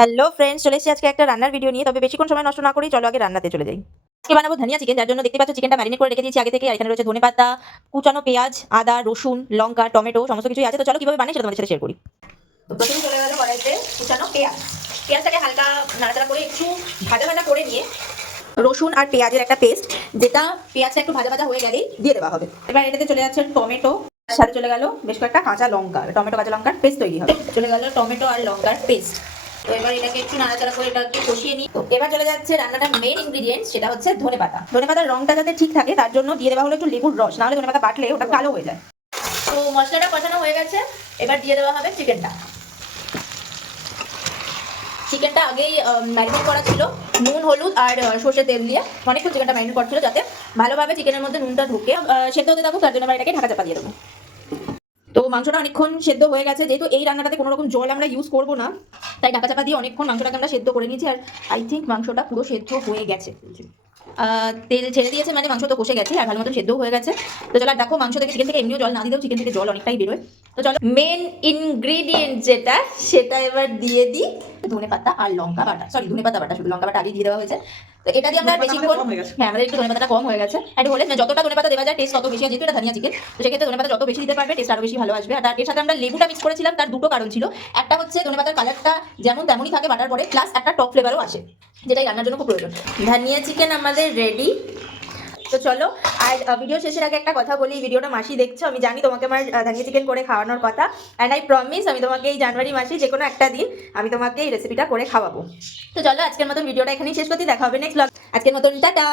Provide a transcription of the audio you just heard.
Hello friends, চলে এসেছি আজকে একটা রান্নার ভিডিও নিয়ে। তবে বেশিক্ষণ সময় নষ্ট না করেই চলো আগে রান্নাতে চলে যাই। আজকে বানাবো ধনিয়া চিকেন, যার জন্য দেখতে পাচ্ছ চিকেনটা ম্যারিনেট করে রেখে দিয়েছি আগে থেকে। আর এখানে রয়েছে ধনেপাতা, কুচানো পেঁয়াজ, আদা, রসুন, লঙ্কা, টমেটো সমস্ত কিছুই আছে। তো চলো কিভাবে বানাই সেটা তোমাদের সাথে শেয়ার করি। তো প্রথমে চলে গেল কড়াইতে কুচানো পেঁয়াজ। পেঁয়াজটাকে হালকা নাড়াচাড়া করে একটু ভাজা ভাজা করে নিয়ে রসুন আর পেঁয়াজের একটা পেস্ট, যেটা পেঁয়াজটা একটু ভাজা ভাজা হয়ে গেলেই দিয়ে দেওয়া হবে। এবার এটাতে চলে যাচ্ছে টমেটো, সাথে চলে গেল বেশ কয়েকটা কাঁচা লঙ্কা। টমেটো কাঁচা লঙ্কার পেস্ট তৈরি হবে। চলে গেল টমেটো আর লঙ্কার পেস্ট। তো এবার এটাকে একটু নাড়াচাড়া করে এটা একটু কষিয়ে নিই। তো এবার চলে যাচ্ছে রান্নাটার মেইন ইনগ্রিডিয়েন্টস, সেটা হচ্ছে ধনেপাতা। ধনেপাতার রংটা যাতে ঠিক থাকে তার জন্য দিয়ে দেওয়া হলো একটু লেবুর রস, নাহলে ধনেপাতা বাটলে ওটা কালো হয়ে যায়। তো মশলাটা কষানো হয়ে গেছে, এবার দিয়ে দেওয়া হবে চিকেনটা। চিকেনটা আগেই ম্যারিনেট করা ছিল নুন, হলুদ আর সর্ষের তেল দিয়ে। অনেকক্ষণ চিকেনটা ম্যারিনেট করা ছিল যাতে ভালোভাবে চিকেনের মধ্যে নুনটা ঢুকে সেদ্ধ হতে থাকুক, তার জন্য এবার এটাকে ঢাকা চাপা দিয়ে দেবো। তো মাংসটা অনেকক্ষণ সেদ্ধ হয়ে গেছে, যেহেতু এই রান্নাটাতে কোনো রকম জল আমরা ইউজ করবো না, তাই ঢাকা চাপা দিয়ে অনেকক্ষণ মাংসটাকে আমরা সেদ্ধ করে নিয়েছি। আর আই থিঙ্ক মাংসটা পুরো সেদ্ধ হয়ে গেছে। তেল ছেড়ে দিয়েছে মানে মাংস তো কষে গেছে আর ভালো মতো সেদ্ধ হয়ে গেছে। তো চলো দেখো, মাংস থেকে চিকেন থেকে এমনিও জল না দিলেও চিকেন থেকে জল অনেকটাই বেরোয়। তো চলো মেন ইনগ্রিডিয়েন্ট যেটা, সেটা এবার দিয়ে দিই ধনেপাতা আর লঙ্কা বাটা। সরি, ধনেপাতা বাটা, শুধু লঙ্কা বাটা আগে দিয়ে দেওয়া হয়েছে। তো এটা দিয়ে আমরা বেশিক্ষণ, হ্যাঁ আমাদের একটু ধনেপাতাটা কম হয়ে গেছে। আর হলে যতটা ধনেপাতা দেওয়া যায় টেস্ট তত বেশি হয়, যেহেতু এটা ধনিয়া চিকেন। তো সেক্ষেত্রে ধনেপাতা যত বেশি দিতে পারবে টেস্ট আরো বেশি ভালো আসবে। আর এর সাথে আমরা লেবুটা মিক্স করেছিলাম, তার দুটো কারণ ছিল। একটা হচ্ছে ধনেপাতার কালারটা যেমন তেমনই থাকে বাটার পরে, প্লাস একটা টক ফ্লেভারও আসে, যেটাই রান্নার জন্য খুব প্রয়োজন। ধনিয়া চিকেন আমাদের রেডি। তো চলো, আর ভিডিও শেষের আগে একটা কথা বলি। ভিডিওটা মাসি দেখছো, আমি জানি তোমাকে আমার ধনিয়া চিকেন করে খাওয়ানোর কথা। অ্যান্ড আই প্রমিস আমি তোমাকে এই জানুয়ারি মাসে যে কোনো একটা দিন আমি তোমাকে এই রেসিপিটা করে খাওয়াবো। তো চলো আজকের মতন ভিডিওটা এখানেই শেষ করতে, দেখা হবে নেক্সট ব্লগ। আজকের মতন টাটা।